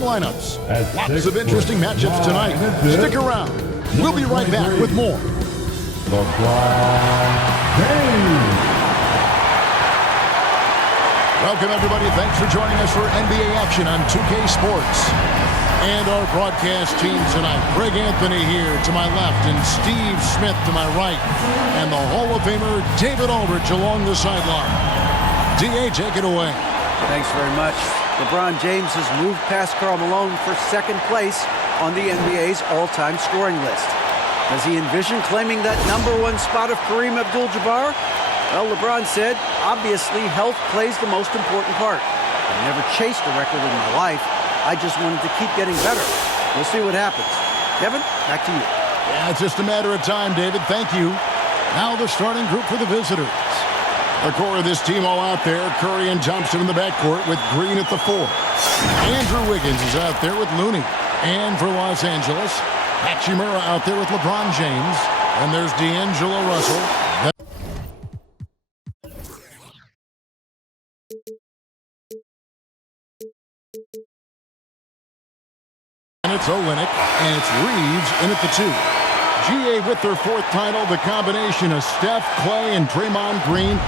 starting lineups. Lots of interesting matchups tonight. Stick around. We'll be right back with more. Welcome, everybody. Thanks for joining us for NBA action on 2K Sports. And our broadcast team tonight. Greg Anthony here to my left and Steve Smith to my right. And the Hall of Famer David Aldridge along the sideline. D.A., take it away. Thanks very much. LeBron James has moved past Karl Malone for second place on the NBA's all-time scoring list. Does he envision claiming that #1 spot of Kareem Abdul-Jabbar? Well, LeBron said, obviously, health plays the most important part. I've never chased a record in my life. I just wanted to keep getting better. We'll see what happens. Kevin, back to you. Yeah, it's just a matter of time, David. Thank you. Now the starting group for the visitors. The core of this team all out there. Curry and Thompson in the backcourt with Green at the 4. Andrew Wiggins is out there with Looney. And for Los Angeles, Hachimura out there with LeBron James. And there's D'Angelo Russell. And it's Olynyk, and it's Reeves in at the 2. GA with their 4th title, the combination of Steph, Clay, and Draymond Green,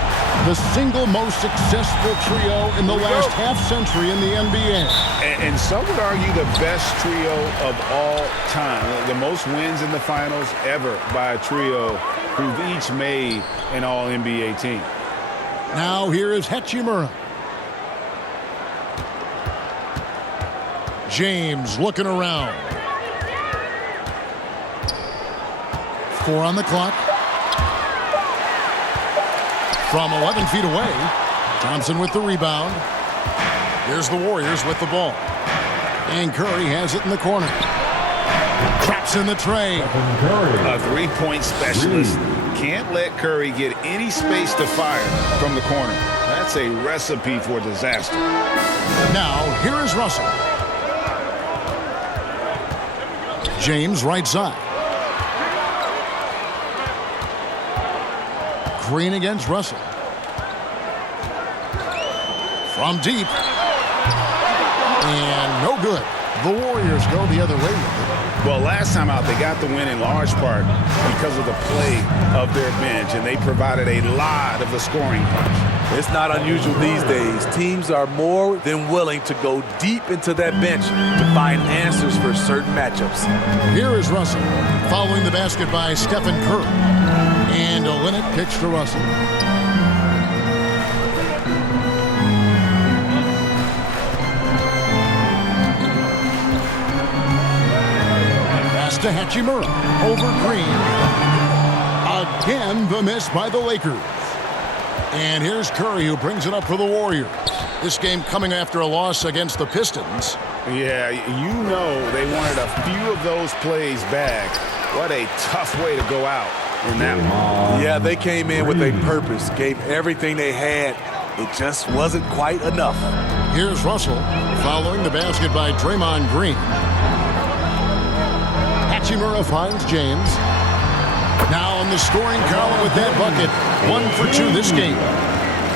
the single most successful trio in the last half-century in the NBA. And some would argue the best trio of all time. The most wins in the finals ever by a trio who've each made an all-NBA team. Now here is Hachimura. James looking around. 4 on the clock. From 11 feet away, Thompson with the rebound. Here's the Warriors with the ball. And Curry has it in the corner. Traps in the tray. A three-point specialist. Can't let Curry get any space to fire from the corner. That's a recipe for disaster. Now, here is Russell. James right side. Green against Russell. From deep. And no good. The Warriors go the other way with it. Well, last time out, they got the win in large part because of the play of their bench, and they provided a lot of the scoring punch. It's not unusual these days. Teams are more than willing to go deep into that bench to find answers for certain matchups. Here is Russell, following the basket by Stephen Curry. And Olynyk kicks to Russell. Pass to Hachimura, over Green. Again, the miss by the Lakers. And here's Curry, who brings it up for the Warriors. This game coming after a loss against the Pistons. Yeah, you know they wanted a few of those plays back. What a tough way to go out in that one. Yeah, they came in with a purpose, gave everything they had. It just wasn't quite enough. Here's Russell, following the basket by Draymond Green. Hachimura finds James. Now on the scoring column with that bucket. 1 for 2 this game.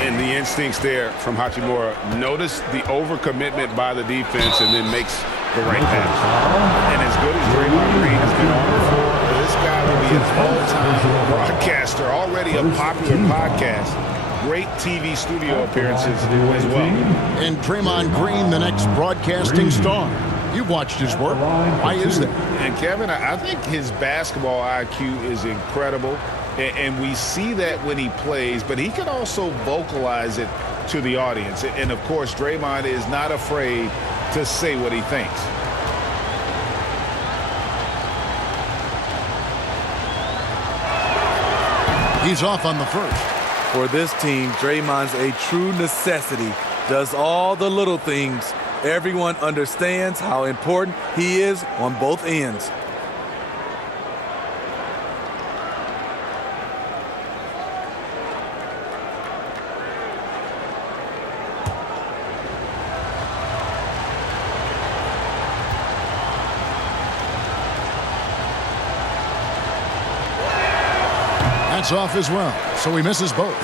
And the instincts there from Hachimura. Notice the overcommitment by the defense and then makes the right pass. And as good as Draymond Green has been on the floor, this guy will be an all-time broadcaster, already a popular podcast. Great TV studio appearances as well. And Draymond Green, the next broadcasting star. You've watched his work. Why is that? And Kevin, I think his basketball IQ is incredible. And we see that when he plays, but he can also vocalize it to the audience. And of course, Draymond is not afraid to say what he thinks. He's off on the first. For this team, Draymond's a true necessity. Does all the little things. Everyone understands how important he is on both ends. That's off as well, so he misses both.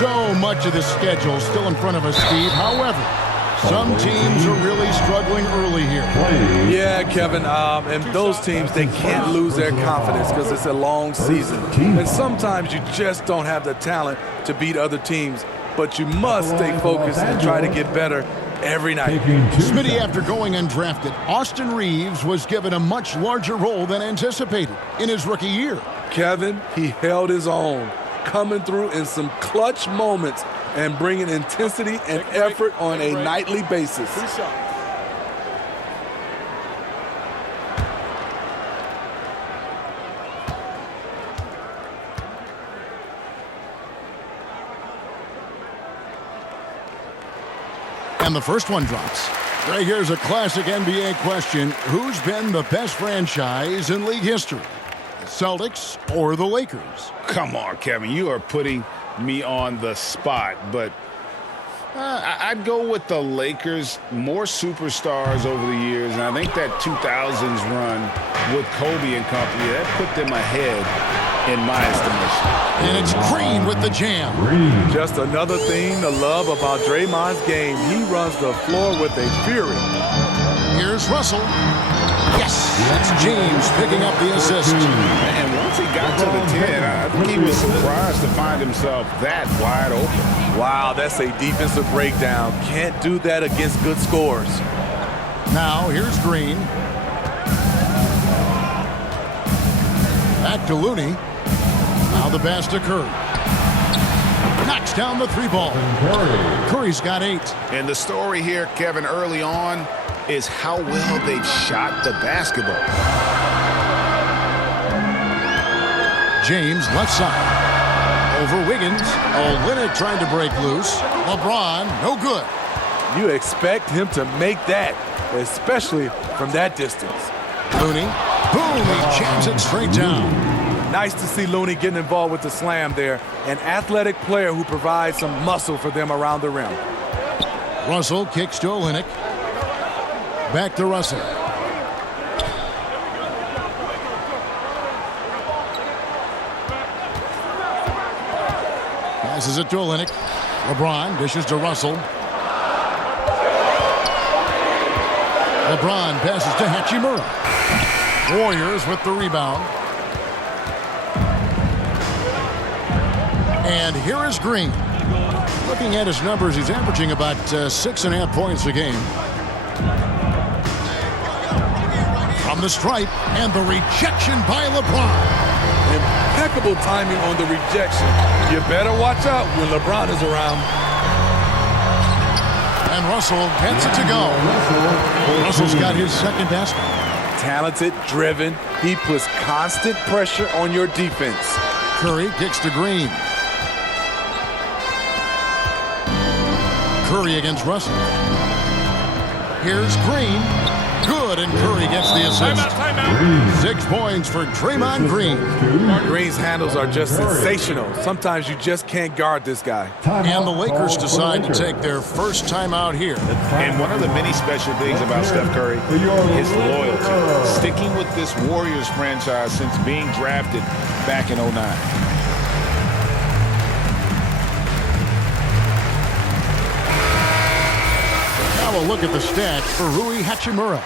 So much of the schedule still in front of us, Steve. However, Some teams are really struggling early here. Yeah, Kevin, and those teams, they can't lose their confidence because it's a long season. And sometimes you just don't have the talent to beat other teams, but you must stay focused and try to get better every night. Smitty, after going undrafted, Austin Reeves was given a much larger role than anticipated in his rookie year. Kevin, he held his own, coming through in some clutch moments and bringing intensity and effort on a nightly basis. And the first one drops. Right here's a classic NBA question. Who's been the best franchise in league history? The Celtics or the Lakers? Come on, Kevin. You are putting me on the spot, but I'd go with the Lakers. More superstars over the years, and I think that 2000s run with Kobe and company, that put them ahead in my estimation. And it's Green with the jam. Just another thing to love about Draymond's game. He runs the floor with a fury. Here's Russell. Yes, that's James picking up the assist. And once he got to the 10, I think he was surprised to find himself that wide open. Wow, that's a defensive breakdown. Can't do that against good scores. Now, here's Green. Back to Looney. Now the pass to Curry. Knocks down the three ball. Curry's got 8. And the story here, Kevin, early on is how well they've shot the basketball. James left side. Over Wiggins. Olynyk trying to break loose. LeBron, no good. You expect him to make that, especially from that distance. Looney. Boom, he jams it straight down. Nice to see Looney getting involved with the slam there. An athletic player who provides some muscle for them around the rim. Russell kicks to Olynyk. Back to Russell. Passes it to Olynyk. LeBron dishes to Russell. LeBron passes to Hachimura. Warriors with the rebound. And here is Green. Looking at his numbers, he's averaging about 6.5 points a game. From the stripe, and the rejection by LeBron. Impeccable timing on the rejection. You better watch out when LeBron is around. And Russell gets it to go. Russell's got his second basket. Talented, driven. He puts constant pressure on your defense. Curry kicks to Green. Curry against Russell. Here's Green. Good, and Curry gets the assist. Timeout. 6 points for Draymond Green. Green's handles are just sensational. Sometimes you just can't guard this guy. And the Lakers decide to take their first timeout here. And one of the many special things about Steph Curry, his loyalty. Sticking with this Warriors franchise since being drafted back in 2009. Now a look at the stats for Rui Hachimura.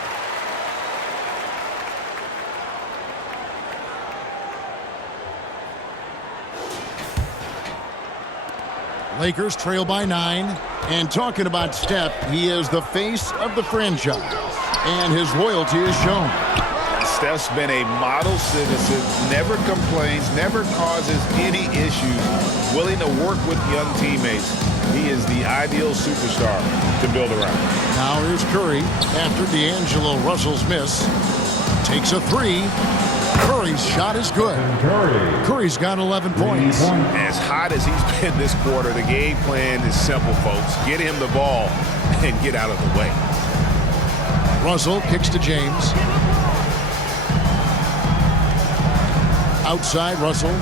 Lakers trail by 9. And talking about Steph, he is the face of the franchise. And his loyalty is shown. Steph's been a model citizen, never complains, never causes any issues, willing to work with young teammates. He is the ideal superstar to build around. Now here's Curry after D'Angelo Russell's miss. Takes a 3. Curry's shot is good. Curry's got 11 points. As hot as he's been this quarter, the game plan is simple, folks. Get him the ball and get out of the way. Russell kicks to James. Outside Russell.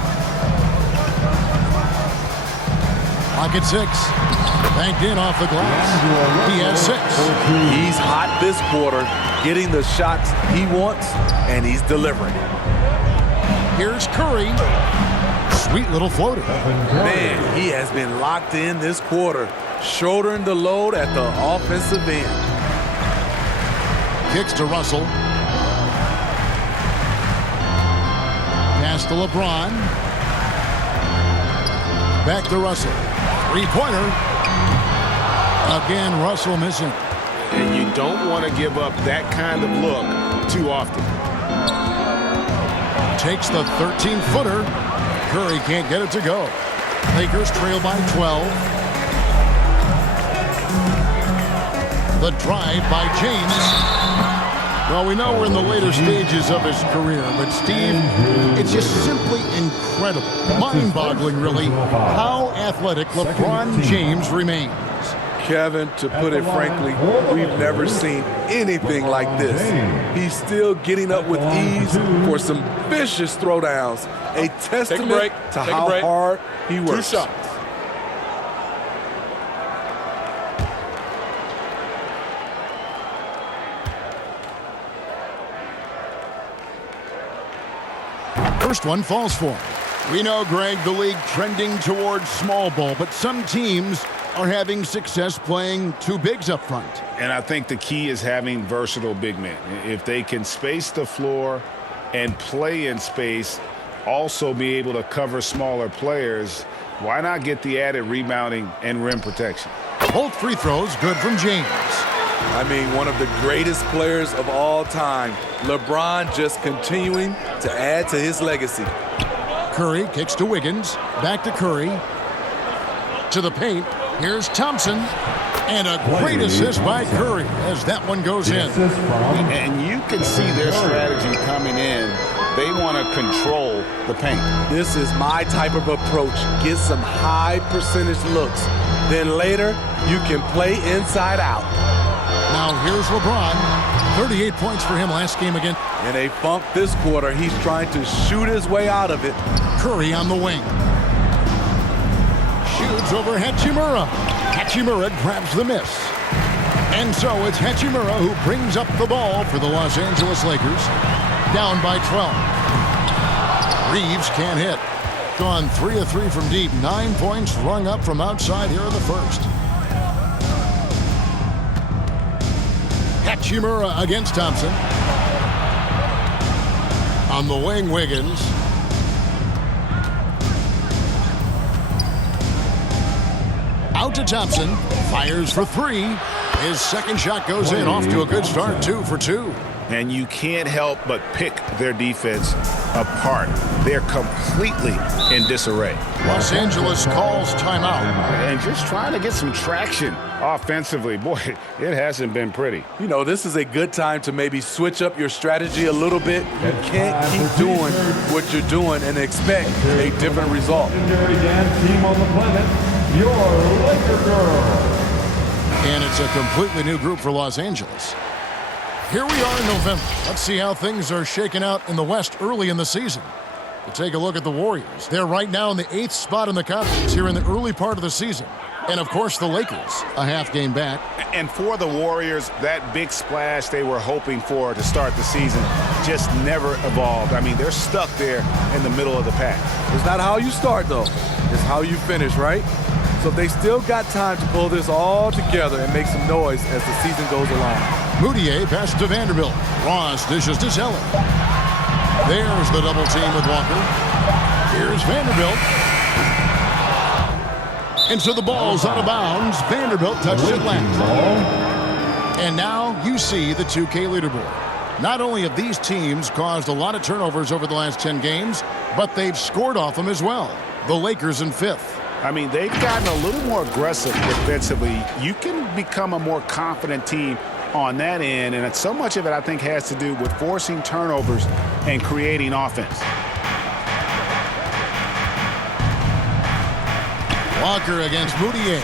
Pocket 6. Banked in off the glass. He has 6. He's hot this quarter, getting the shots he wants, and he's delivering. Here's Curry. Sweet little floater. Man, he has been locked in this quarter. shouldering the load at the offensive end. Kicks to Russell. Pass to LeBron. Back to Russell. Three-pointer. Again, Russell missing. And you don't want to give up that kind of look too often. Takes the 13-footer. Curry can't get it to go. Lakers trail by 12. The drive by James. Well, we know we're in the later stages of his career, but Steve, it's just simply incredible, mind-boggling really, how athletic LeBron James remains. Kevin, to put it frankly, we've never seen anything like this. He's still getting up with ease for some vicious throwdowns, a testament to how hard he works. 2 shots. First one falls for him. We know, Greg, the league trending towards small ball, but some teams are having success playing two bigs up front. And I think the key is having versatile big men. If they can space the floor and play in space, also be able to cover smaller players, why not get the added rebounding and rim protection? Both free throws good from James. I mean, one of the greatest players of all time. LeBron just continuing to add to his legacy. Curry kicks to Wiggins. Back to Curry. To the paint. Here's Thompson. And a great assist by Curry as that one goes in. And you can see their strategy coming in. They want to control the paint. This is my type of approach. Get some high percentage looks. Then later, you can play inside out. Now here's LeBron. 38 points for him last game again. In a funk this quarter, he's trying to shoot his way out of it. Curry on the wing. Shoots over Hachimura. Hachimura grabs the miss. And so it's Hachimura who brings up the ball for the Los Angeles Lakers. Down by 12. Reeves can't hit. Gone 3 of 3 from deep. 9 points rung up from outside here in the first. Hachimura against Thompson. On the wing, Wiggins. Out to Thompson. Fires for 3. His second shot goes in. Off to a good start. 2 for 2. And you can't help but pick their defense apart. They're completely in disarray. Los Angeles calls timeout. And just trying to get some traction offensively. Boy, it hasn't been pretty. You know, this is a good time to maybe switch up your strategy a little bit. You can't keep doing what you're doing and expect a different result. Team on the planet, your Laker girl. And it's a completely new group for Los Angeles. Here we are in November. Let's see how things are shaking out in the West early in the season. To take a look at the Warriors. They're right now in the 8th spot in the conference here in the early part of the season. And, of course, the Lakers, a half game back. And for the Warriors, that big splash they were hoping for to start the season just never evolved. I mean, they're stuck there in the middle of the pack. It's not how you start, though. It's how you finish, right? So they still got time to pull this all together and make some noise as the season goes along. Moutier passes to Vanderbilt. Ross dishes to Zeller. There's the double team with Walker. Here's Vanderbilt. And so the ball's out of bounds. Vanderbilt touches it last. And now you see the 2K leaderboard. Not only have these teams caused a lot of turnovers over the last 10 games, but they've scored off them as well. The Lakers in 5th. I mean, they've gotten a little more aggressive defensively. You can become a more confident team on that end, and so much of it, I think, has to do with forcing turnovers and creating offense. Walker against Moutier.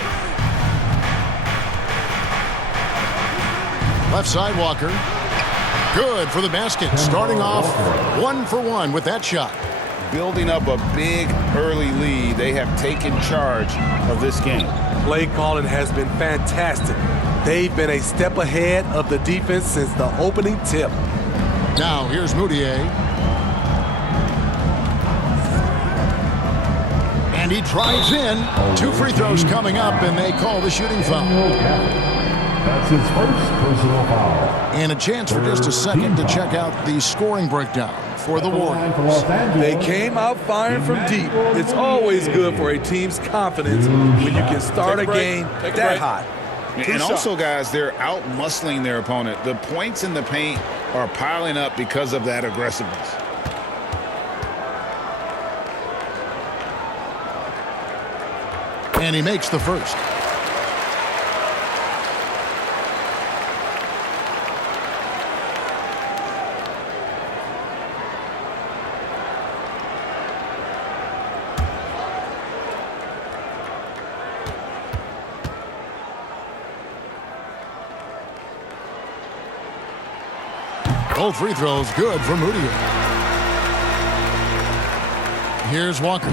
Left side, Walker. Good for the basket. Starting off 1 for 1 with that shot. Building up a big early lead, they have taken charge of this game. Play calling has been fantastic. They've been a step ahead of the defense since the opening tip. Now here's Moutier. And he drives in. 2 free throws coming up, and they call the shooting foul. That's his first personal foul. And a chance for just a second to check out the scoring breakdown for the Warriors. They came out firing from deep. It's always good for a team's confidence when you can start a game that hot. And also, guys, they're out-muscling their opponent. The points in the paint are piling up because of that aggressiveness. And he makes the first. Both free throws good for Moody. Here's Walker.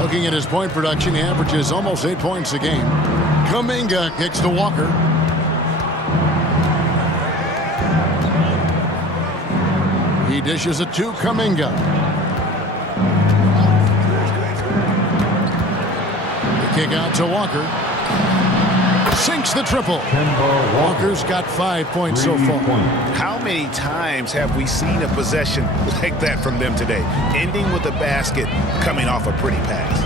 Looking at his point production, he averages almost 8 points a game. Kuminga kicks to Walker. He dishes it to Kuminga. The kick out to Walker. Sinks the triple. Walker's got 5 points so far. How many times have we seen a possession like that from them today, ending with a basket coming off a pretty pass?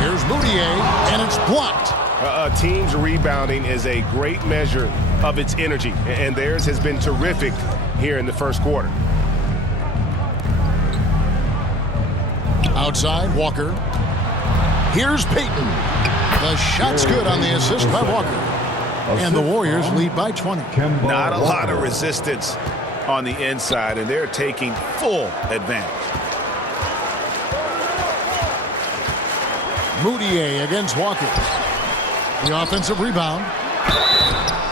Here's Moutier, and it's blocked. A team's rebounding is a great measure of its energy, and theirs has been terrific here in the first quarter. Outside, Walker. Here's Payton. The shot's good on the assist by Walker. And the Warriors lead by 20. Not a lot of resistance on the inside, and they're taking full advantage. Moutier against Walker. The offensive rebound.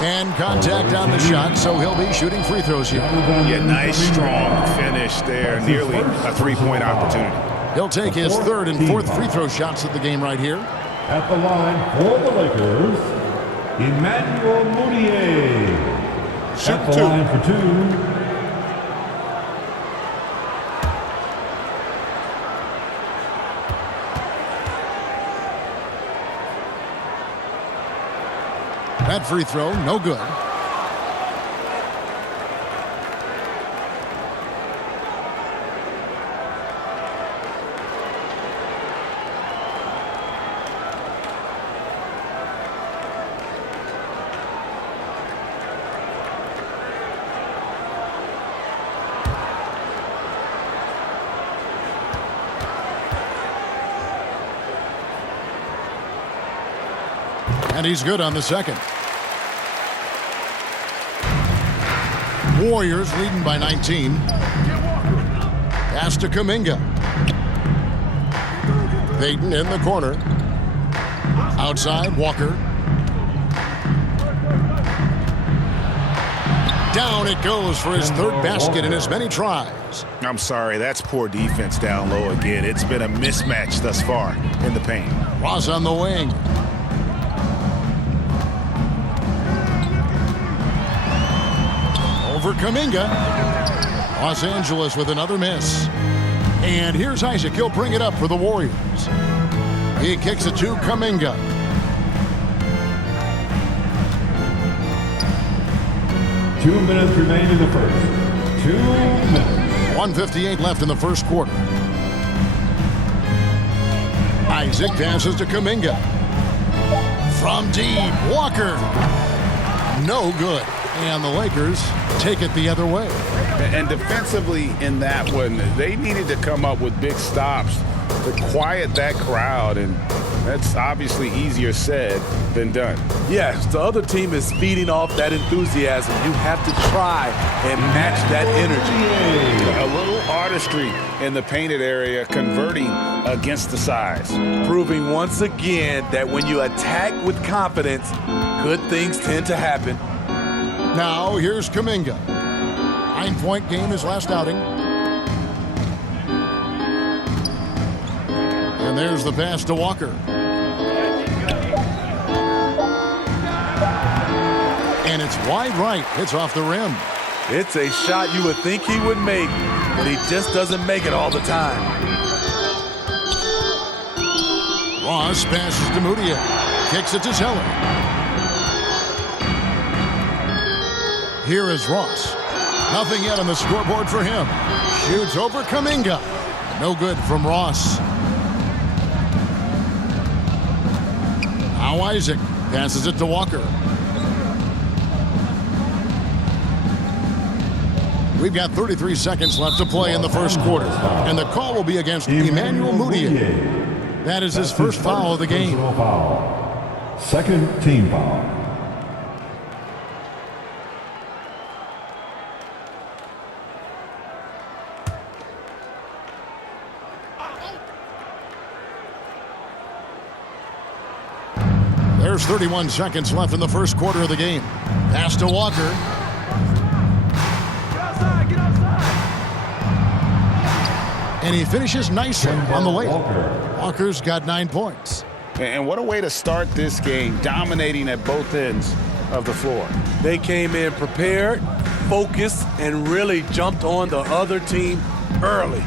And contact on the shot, so he'll be shooting free throws here. Yeah, nice, strong finish there. Nearly a three-point opportunity. He'll take his third and fourth free throw shots of the game right here. At the line for the Lakers, Emmanuel Moutier. At the line for 2. That free throw, no good. And he's good on the second. Warriors leading by 19. Pass to Kuminga. Payton in the corner. Outside, Walker. Down it goes for his third basket in as many tries. I'm sorry, that's poor defense down low again. It's been a mismatch thus far in the paint. Ross on the wing. Over Kuminga. Los Angeles with another miss. And here's Isaac. He'll bring it up for the Warriors. He kicks it to Kuminga. Two minutes remaining in the first. 2 minutes. 1:58 left in the first quarter. Isaac passes to Kuminga. From deep, Walker. No good. And the Lakers take it the other way. And defensively in that one, they needed to come up with big stops to quiet that crowd, and that's obviously easier said than done. Yes, the other team is feeding off that enthusiasm. You have to try and match that energy. A little artistry in the painted area, converting against the size. Proving once again that when you attack with confidence, good things tend to happen. Now here's Kuminga. 9-point game his last outing. And there's the pass to Walker. And it's wide right. It's off the rim. It's a shot you would think he would make, but he just doesn't make it all the time. Ross passes to Moutier. Kicks it to Zeller. Here is Ross. Nothing yet on the scoreboard for him. Shoots over Kuminga. No good from Ross. Now Isaac passes it to Walker. We've got 33 seconds left to play in the first quarter. And the call will be against Emmanuel Moutier. That is his first foul of the game. Second team foul. There's 31 seconds left in the first quarter of the game. Pass to Walker. And he finishes nicely on the layup. Walker's got 9 points. And what a way to start this game, dominating at both ends of the floor. They came in prepared, focused, and really jumped on the other team early.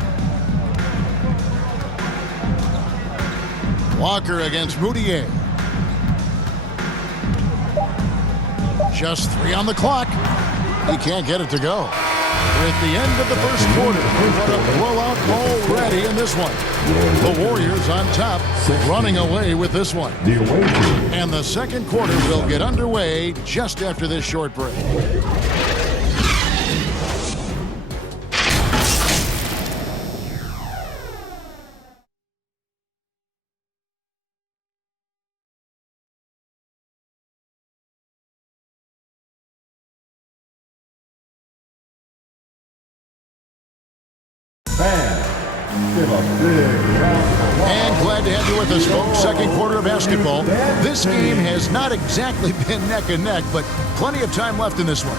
Walker against Moutier. Just 3 on the clock. He can't get it to go. We're at the end of the first quarter. What a blowout already in this one. The Warriors on top, running away with this one. And the second quarter will get underway just after this short break. And glad to have you with us, folks. Second quarter of basketball. This game has not exactly been neck and neck, but plenty of time left in this one.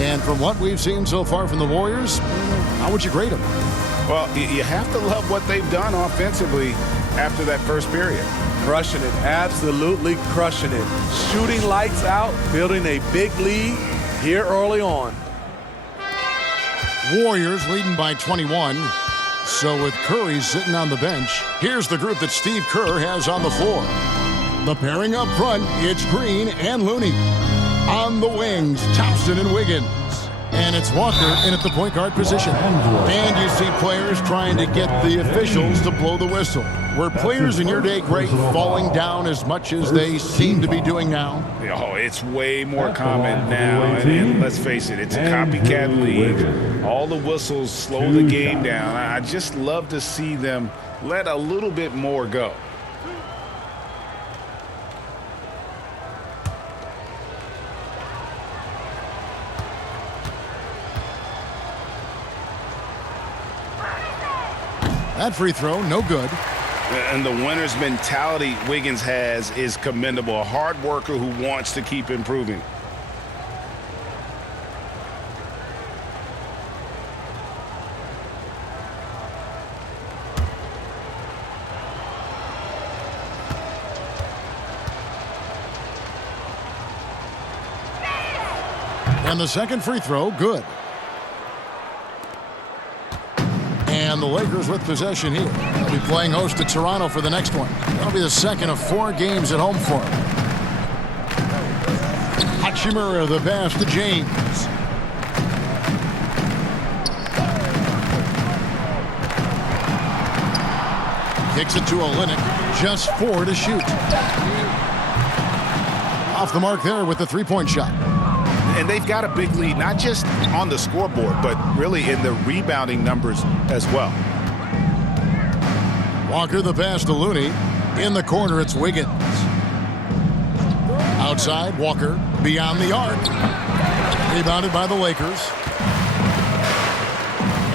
And from what we've seen so far from the Warriors, how would you grade them? Well, you have to love what they've done offensively after that first period. Crushing it, absolutely crushing it. Shooting lights out, building a big lead here early on. Warriors leading by 21. So with Curry sitting on the bench, here's the group that Steve Kerr has on the floor. The pairing up front, it's Green and Looney. On the wings, Thompson and Wiggins. And it's Walker in at the point guard position. And you see players trying to get the officials to blow the whistle. Were players in your day, Greg, falling down as much as they seem to be doing now? Oh, it's way more common now. And let's face it, it's a copycat league. All the whistles slow the game down. I just love to see them let a little bit more go. That free throw, no good. And the winner's mentality Wiggins has is commendable. A hard worker who wants to keep improving. And the second free throw, good. And the Lakers with possession here. They'll be playing host to Toronto for the next one. That'll be the second of 4 games at home for them. Hachimura, the pass to James. Kicks it to Olynyk. Just 4 to shoot. Off the mark there with the three-point shot. And they've got a big lead, not just on the scoreboard, but really in the rebounding numbers as well. Walker the pass to Looney. In the corner, it's Wiggins. Outside, Walker beyond the arc. Rebounded by the Lakers.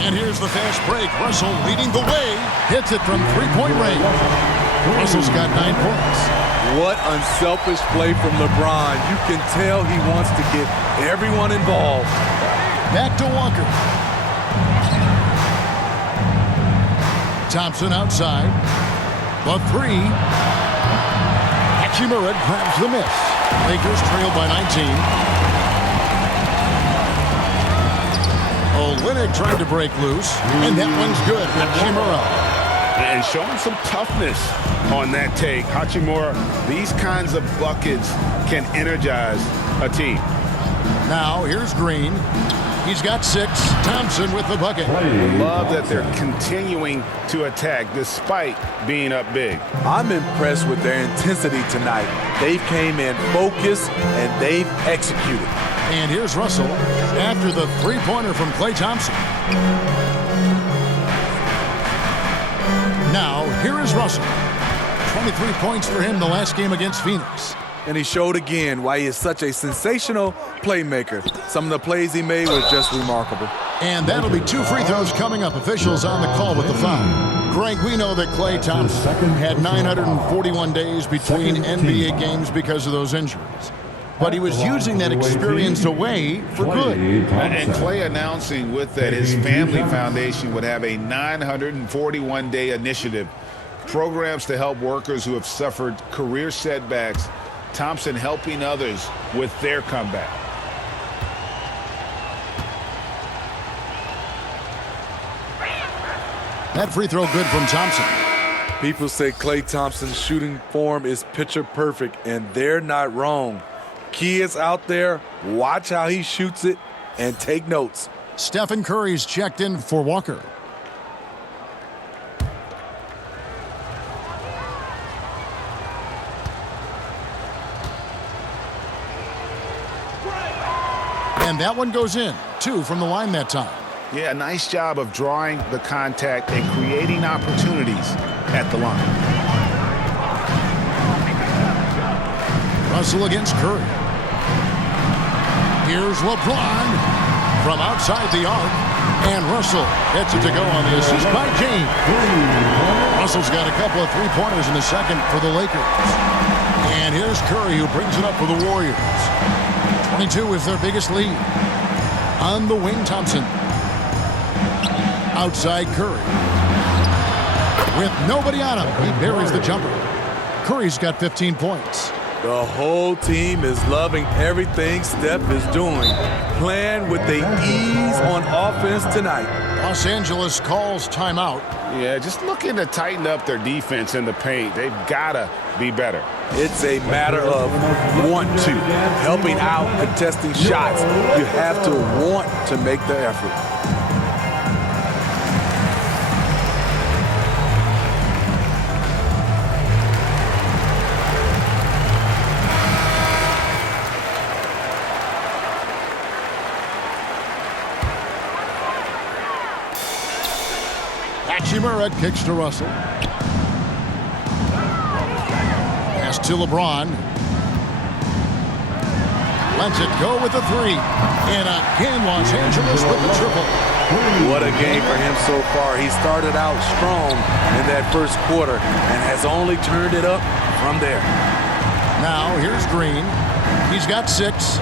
And here's the fast break. Russell leading the way. Hits it from three-point range. Russell's got 9 points. What unselfish play from LeBron. You can tell he wants to get everyone involved. Back to Walker. Thompson outside. The 3. Hachimura grabs the miss. Lakers trailed by 19. Olynyk trying to break loose, and that one's good for Hachimura. And showing some toughness on that take. Hachimura, these kinds of buckets can energize a team. Now, here's Green. He's got 6. Thompson with the bucket. Love that they're continuing to attack despite being up big. I'm impressed with their intensity tonight. They came in focused, and they've executed. And here's Russell after the three-pointer from Klay Thompson. Now, here is Russell. 23 points for him the last game against Phoenix. And he showed again why he is such a sensational playmaker. Some of the plays he made were just remarkable. And that'll be 2 free throws coming up. Officials on the call with the foul. Greg, we know that Klay Thompson had 941 days between NBA games because of those injuries. But he was using that experience away for good. And Klay announcing with that his family foundation would have a 941-day initiative. Programs to help workers who have suffered career setbacks. Thompson helping others with their comeback. That free throw good from Thompson. People say Klay Thompson's shooting form is picture perfect, and they're not wrong. Kids out there, watch how he shoots it and take notes. Stephen Curry's checked in for Walker. And that one goes in. 2 from the line that time. Yeah, nice job of drawing the contact and creating opportunities at the line. Russell against Curry. Here's LeBron from outside the arc. And Russell gets it to go on the assist by James. Russell's got a couple of three-pointers in the second for the Lakers. And here's Curry who brings it up for the Warriors. 22 is their biggest lead. On the wing, Thompson. Outside Curry. With nobody on him, he buries the jumper. Curry's got 15 points. The whole team is loving everything Steph is doing. Playing with the ease on offense tonight. Los Angeles calls timeout. Yeah, just looking to tighten up their defense in the paint. They've got to be better. It's a matter of want to. Helping out, contesting shots. You have to want to make the effort. Hachimura kicks to Russell. Pass to LeBron. Lets it go with the 3. And again, Los Angeles with the triple. What a game for him so far. He started out strong in that first quarter and has only turned it up from there. Now, here's Green. He's got 6.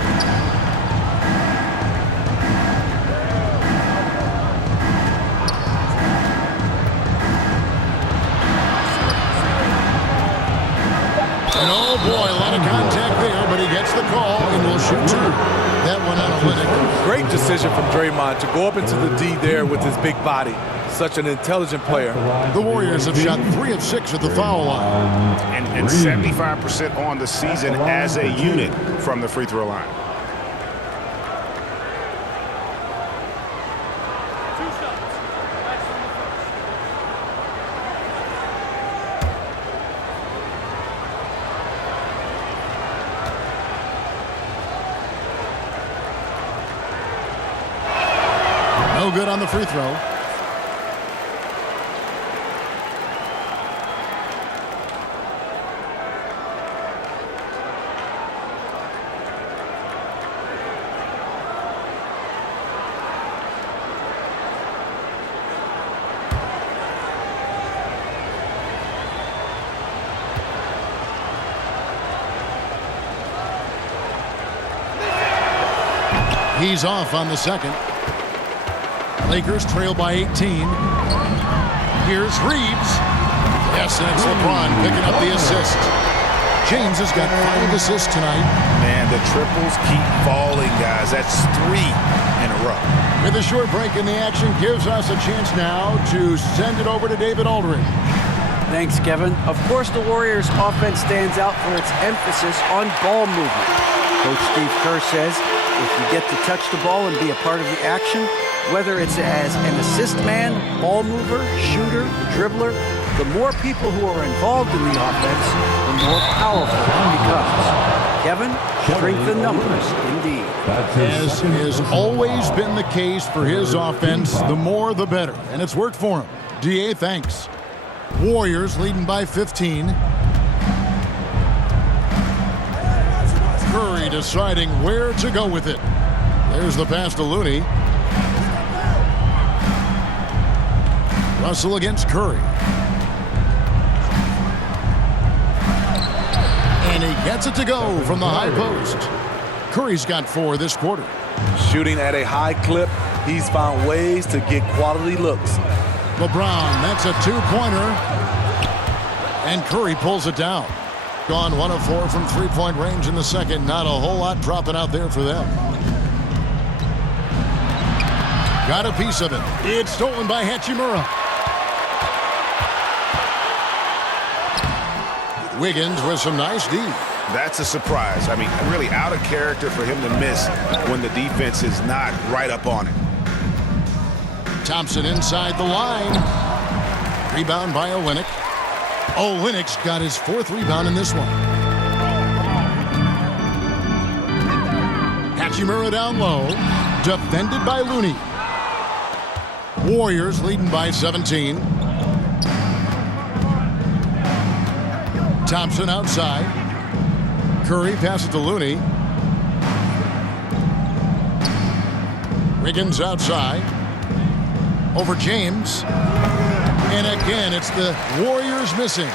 And oh boy, a lot of contact there, but he gets the call and will shoot 2. That one on Olynyk. Great decision from Draymond to go up into the D there with his big body. Such an intelligent player. The Warriors have shot 3 of 6 at the foul line. And 75% on the season as a unit from the free throw line. No good on the free throw. He's off on the second. Lakers trail by 18. Here's Reeves. Yes, and it's LeBron picking up the assist. James has got 5 assists tonight. Man, the triples keep falling, guys. That's 3 in a grow. With a short break in the action gives us a chance now to send it over to David Aldridge. Thanks, Kevin. Of course, the Warriors' offense stands out for its emphasis on ball movement. Coach Steve Kerr says if you get to touch the ball and be a part of the action, whether it's as an assist man, ball mover, shooter, dribbler, the more people who are involved in the offense, the more powerful it becomes. Kevin, strength in numbers, indeed. As has always been the case for his offense, the more the better. And it's worked for him. DA, thanks. Warriors leading by 15. Curry deciding where to go with it. There's the pass to Looney. Russell against Curry. And he gets it to go from the high post. Curry's got 4 this quarter. Shooting at a high clip, he's found ways to get quality looks. LeBron, that's a 2-pointer. And Curry pulls it down. Gone 1 of 4 from three-point range in the second. Not a whole lot dropping out there for them. Got a piece of it. It's stolen by Hachimura. Wiggins with some nice D. That's a surprise. I mean, really out of character for him to miss when the defense is not right up on it. Thompson inside the line. Rebound by Olynyk. Olynyk's got his 4th rebound in this one. Hachimura down low. Defended by Looney. Warriors leading by 17. Thompson outside. Curry passes to Looney. Wiggins outside. Over James. And again, it's the Warriors missing.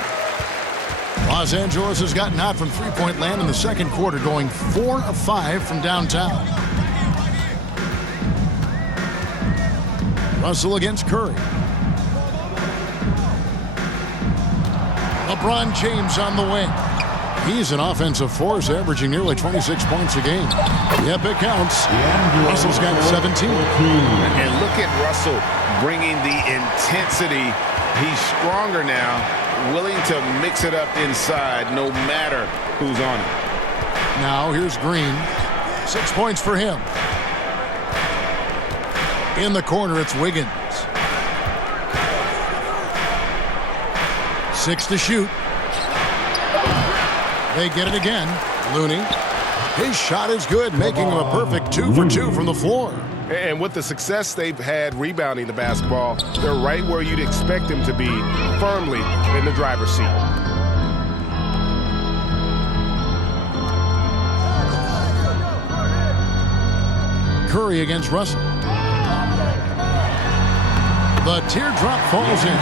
Los Angeles has gotten hot from three-point land in the second quarter, going 4 of 5 from downtown. Russell against Curry. LeBron James on the wing. He's an offensive force, averaging nearly 26 points a game. Yep, it counts. Russell's got 17. And look at Russell bringing the intensity. He's stronger now, willing to mix it up inside no matter who's on it. Now here's Green. 6 points for him. In the corner, it's Wiggins. 6 to shoot. They get it again. Looney. His shot is good, making him a perfect 2 for 2 from the floor. And with the success they've had rebounding the basketball, they're right where you'd expect them to be, firmly in the driver's seat. Curry against Russell. The teardrop falls in.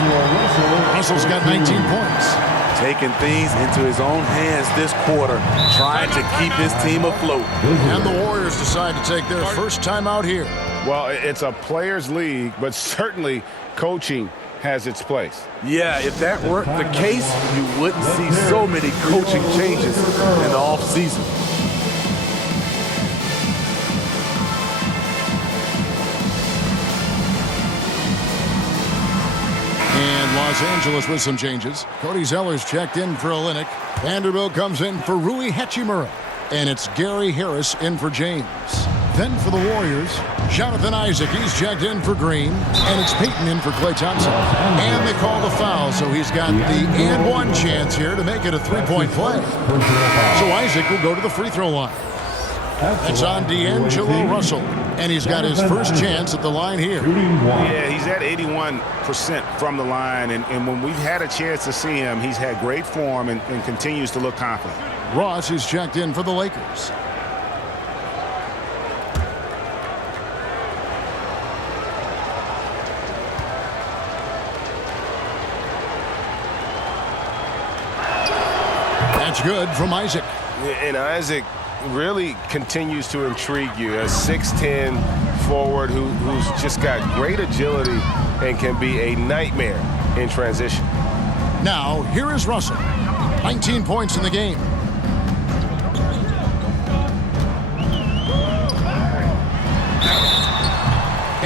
Russell's got 19 points. Taking things into his own hands this quarter, trying to keep his team afloat. And the Warriors decide to take their first time out here. Well, it's a players' league, but certainly coaching has its place. Yeah, if that weren't the case, you wouldn't see so many coaching changes in the offseason. And Los Angeles with some changes. Cody Zeller's checked in for Olynyk. Vanderbilt comes in for Rui Hachimura. And it's Gary Harris in for James. Then for the Warriors, Jonathan Isaac, he's checked in for Green. And it's Payton in for Klay Thompson. And they call the foul, so he's got the and one chance here to make it a three-point play. So Isaac will go to the free throw line. That's on D'Angelo Russell. And he's got his first chance at the line here. Yeah, he's at 81% from the line. And when we've had a chance to see him, he's had great form and continues to look confident. Ross is checked in for the Lakers. That's good from Isaac. And Isaac really continues to intrigue you. A 6'10" forward who's just got great agility and can be a nightmare in transition. Now, here is Russell. 19 points in the game.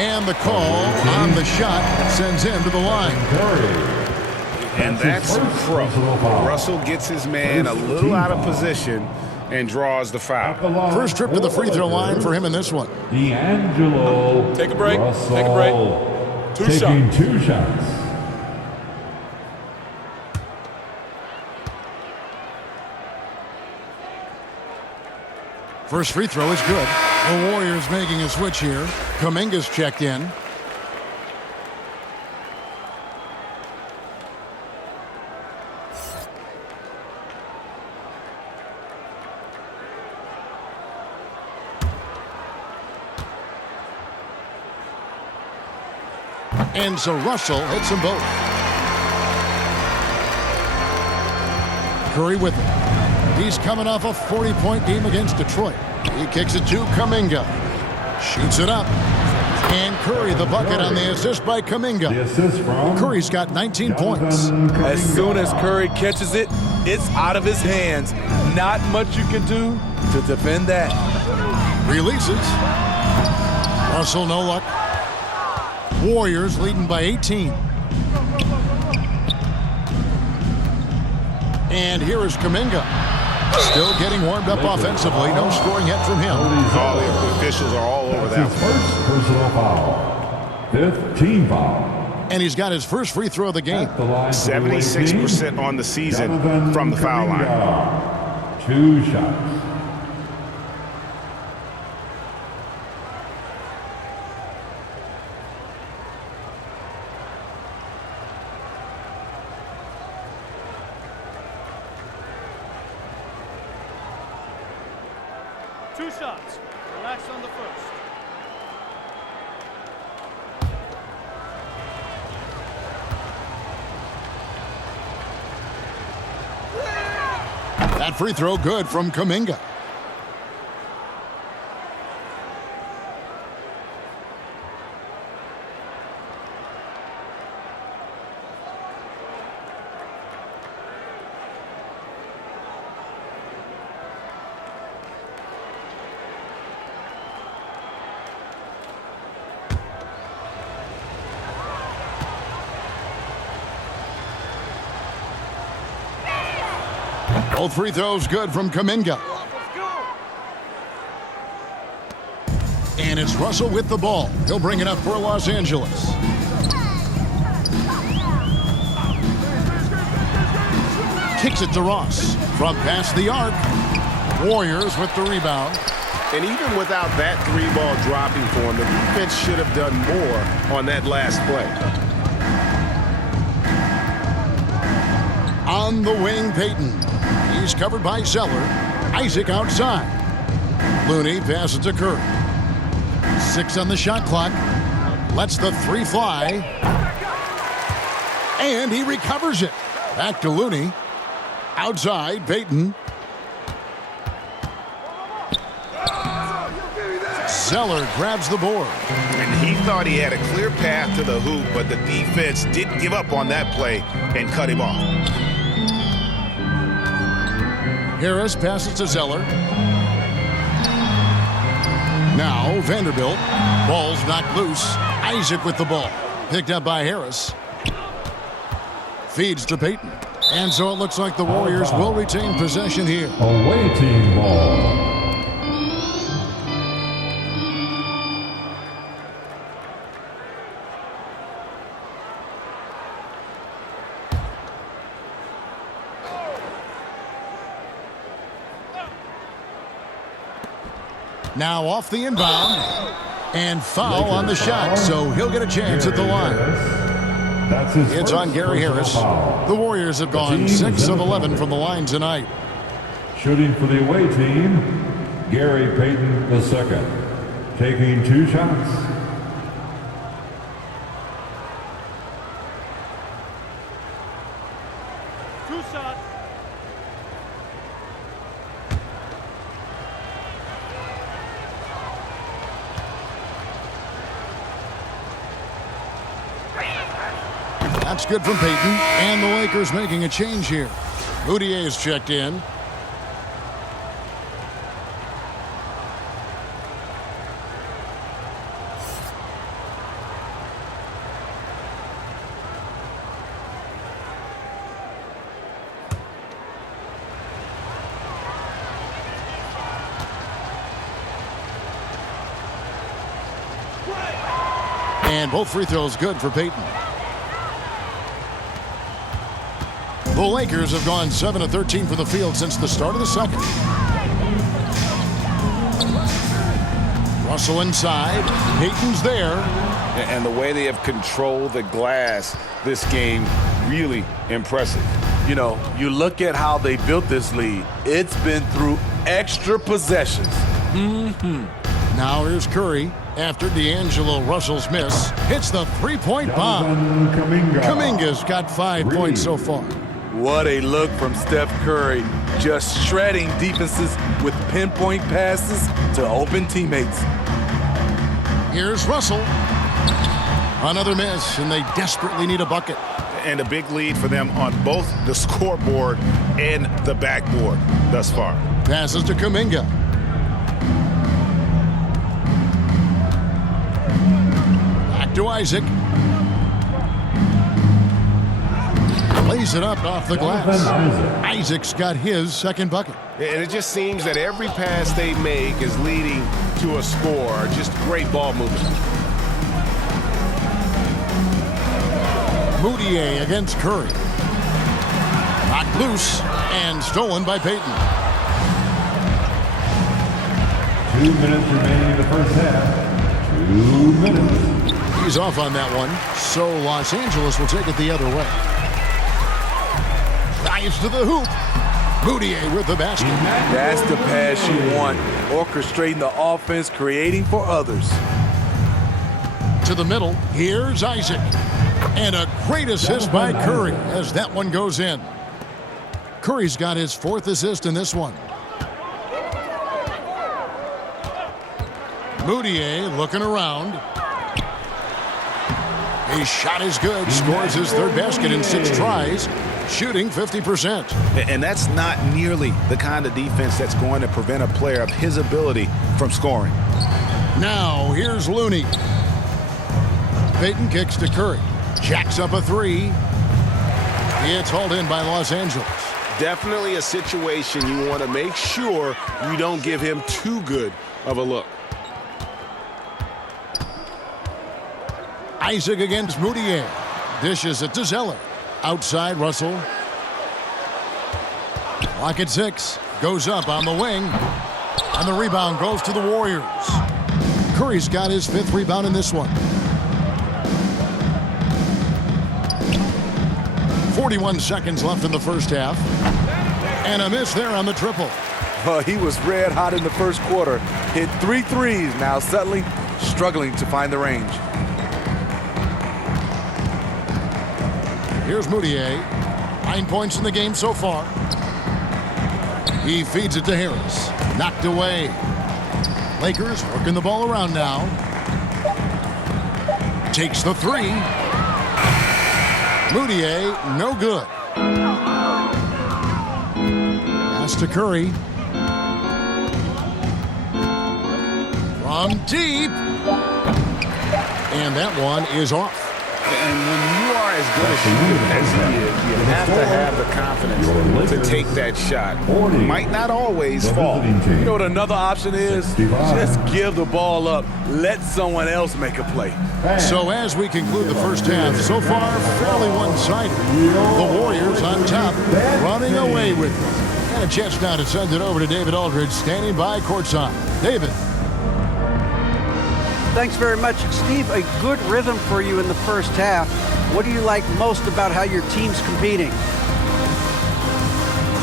And the call on the shot sends him to the line. And that's pro. Russell gets his man a little out of position and draws the foul. First trip to the free throw line for him in this one. D'Angelo. Take a break. Russell Take a break. Taking 2 shots. First free throw is good. The Warriors making a switch here. Kuminga's checked in. And so Russell hits them both. Curry with it. He's coming off a 40-point game against Detroit. He kicks it to Kuminga. Shoots it up. And Curry the bucket on the assist by Kuminga. The assist from Curry's got 19 points. As soon as Curry catches it, it's out of his hands. Not much you can do to defend that. Releases. Russell no luck. Warriors leading by 18. And here is Kuminga. Still getting warmed up offensively. No scoring yet from him. All the officials are all over that. His first personal foul. 5th team foul. And he's got his first free throw of the game. 76% on the season from the foul line. 2 shots. Two shots. Relax on the first. That free throw good from Kuminga. Both free throws good from Kuminga. And it's Russell with the ball. He'll bring it up for Los Angeles. Kicks it to Ross. From past the arc. Warriors with the rebound. And even without that 3-ball dropping for him, the defense should have done more on that last play. On the wing, Payton. He's covered by Zeller. Isaac outside. Looney passes to Curry. 6 on the shot clock. Lets the 3 fly. And he recovers it. Back to Looney. Outside, Payton. Zeller grabs the board. And he thought he had a clear path to the hoop, but the defense didn't give up on that play and cut him off. Harris passes to Zeller. Now Vanderbilt. Ball's knocked loose. Isaac with the ball. Picked up by Harris. Feeds to Payton. And so it looks like the Warriors will retain possession here. Away team ball. Now off the inbound. And foul on the shot, so he'll get a chance at the line. That's his It's on Gary Harris. The Warriors have gone 6 of 11 from the line tonight. Shooting for the away team, Gary Payton II. Taking 2 shots. Two shots. That's good from Payton. And the Lakers making a change here. Moutier is checked in. And both free throws good for Payton. The Lakers have gone 7 of 13 from the field since the start of the second. Russell inside. Payton's there. And the way they have controlled the glass this game, really impressive. You know, you look at how they built this lead. It's been through extra possessions. Now here's Curry. After D'Angelo Russell's miss, hits the three-point bomb. Kuminga's got 5 points so far. What a look from Steph Curry. Just shredding defenses with pinpoint passes to open teammates. Here's Russell. Another miss, and they desperately need a bucket. And a big lead for them on both the scoreboard and the backboard thus far. Passes to Kuminga. Back to Isaac. Lays it up off the glass. Isaac's got his second bucket. And it just seems that every pass they make is leading to a score. Just great ball movement. Moutier against Curry. Knocked loose and stolen by Payton. 2 minutes remaining in the first half. 2 minutes. He's off on that one, so Los Angeles will take it the other way. Drives to the hoop. Moutier with the basket. That's the pass you want. Orchestrating the offense, creating for others. To the middle, here's Isaac. And a great assist by Curry as that one goes in. Curry's got his 4th assist in this one. Moutier looking around. His shot is good. Scores his 3rd basket in 6 tries. Shooting 50%. And that's not nearly the kind of defense that's going to prevent a player of his ability from scoring. Now, here's Looney. Payton kicks to Curry. Jacks up a 3. It's hauled in by Los Angeles. Definitely a situation you want to make sure you don't give him too good of a look. Isaac against Moutier. Dishes it to Zeller. Outside Russell. Clock at 6. Goes up on the wing. And the rebound goes to the Warriors. Curry's got his 5th rebound in this one. 41 seconds left in the first half. And a miss there on the triple. He was red hot in the first quarter. Hit 3 threes. Now suddenly struggling to find the range. Here's Moutier. 9 points in the game so far. He feeds it to Harris. Knocked away. Lakers working the ball around now. Takes the 3. Moutier, no good. Pass to Curry. From deep. And that one is off. And when you are as good a shooter as he is, you have to have the confidence to take that shot. Might not always fall. You know what another option is? Just give the ball up. Let someone else make a play. So as we conclude the first half, so far fairly one-sided. The Warriors on top, running away with it. And a chance now to send it over to David Aldridge, standing by courtside. David. Thanks very much, Steve. A good rhythm for you in the first half. What do you like most about how your team's competing?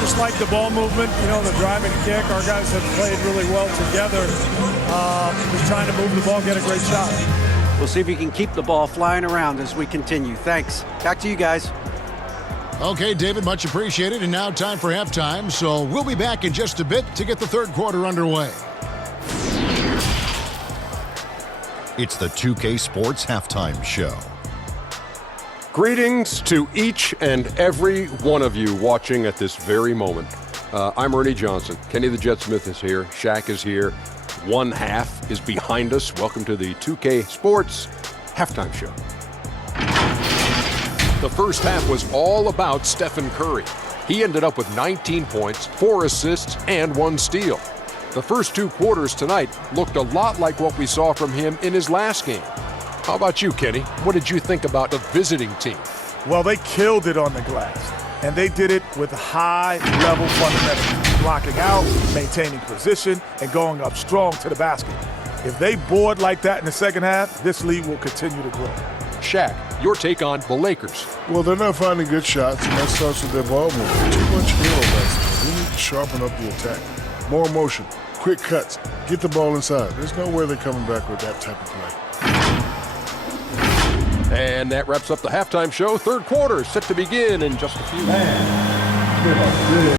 Just like the ball movement, you know, the driving kick. Our guys have played really well together. Just trying to move the ball, get a great shot. We'll see if you can keep the ball flying around as we continue. Thanks. Back to you guys. Okay, David, much appreciated. And now time for halftime. So we'll be back in just a bit to get the third quarter underway. It's the 2K Sports Halftime Show. Greetings to each and every one of you watching at this very moment. I'm Ernie Johnson. Kenny the Jet Smith is here. Shaq is here. One half is behind us. Welcome to the 2K Sports Halftime Show. The first half was all about Stephen Curry. He ended up with 19 points, 4 assists, and 1 steal. The first 2 quarters tonight looked a lot like what we saw from him in his last game. How about you, Kenny? What did you think about the visiting team? Well, they killed it on the glass, and they did it with high-level fundamentals, blocking out, maintaining position, and going up strong to the basket. If they board like that in the second half, this lead will continue to grow. Shaq, your take on the Lakers. Well, they're not finding good shots, and that starts with their ball movement. Too much hero basketball. They need to sharpen up the attack. More motion, quick cuts, get the ball inside. There's no way they're coming back with that type of play. And that wraps up the halftime show. Third quarter set to begin in just a few.